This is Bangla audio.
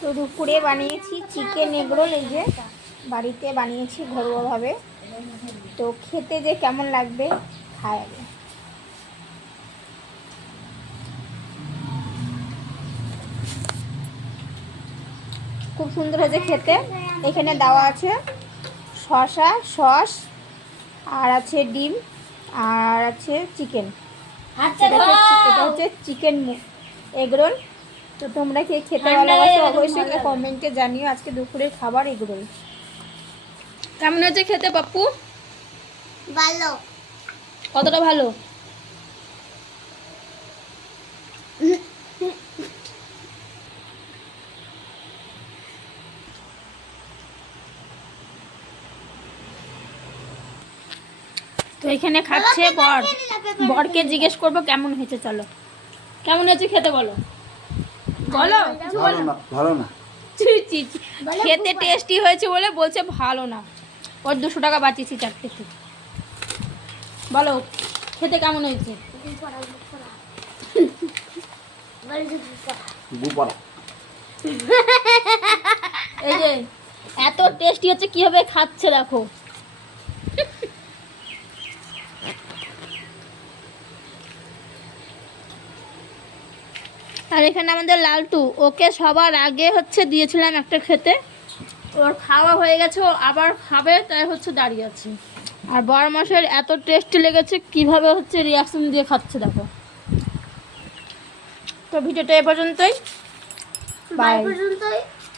তো দুপুরে বানিয়েছি চিকেন এগরোল, এই যে বাড়িতে বানিয়েছি ঘরোয়াভাবে। তো খেতে যে কেমন লাগবে খাই আগে। খুব সুন্দর হয়েছে খেতে। এখানে দেওয়া আছে শসা, সস, আর আছে ডিম, আর আছে চিকেন। এটা হচ্ছে চিকেন এগরোল। তো তোমরা কে খেতে ভালোবাসো অবশ্যই কমেন্টে জানিও। আজকে দুপুরের খাবার এগরোল। কেমন হয়েছে খেতে পাপ্পু? ভালো। কতটা ভালো? তো এখানে খাচ্ছে বর। বরকে জিজ্ঞেস করবো কেমন হয়েছে। চলো, কেমন হয়েছে খেতে বলো। বলো। ভালো না। খেতে টেস্টি হয়েছে বলে বলছে ভালো না। ওর 200 টাকা বাঁচিয়েছি চারটে। বলো খেতে কেমন হয়েছে? এই যে এত টেস্টি হচ্ছে, কিভাবে খাচ্ছে দেখো। আর এখানে আমাদের লালটু, ওকে সবার আগে হচ্ছে দিয়েছিলাম একটা খেতে, ওর খাওয়া হয়ে গেছে, ও আবার খাবে তাই হচ্ছে দাঁড়িয়ে আছে। আর বড় মাসের এত টেস্টি লেগেছে, কিভাবে হচ্ছে রিয়াকশন দিয়ে খাচ্ছে দেখো। তো ভিডিওটা এ পর্যন্তই, বাই।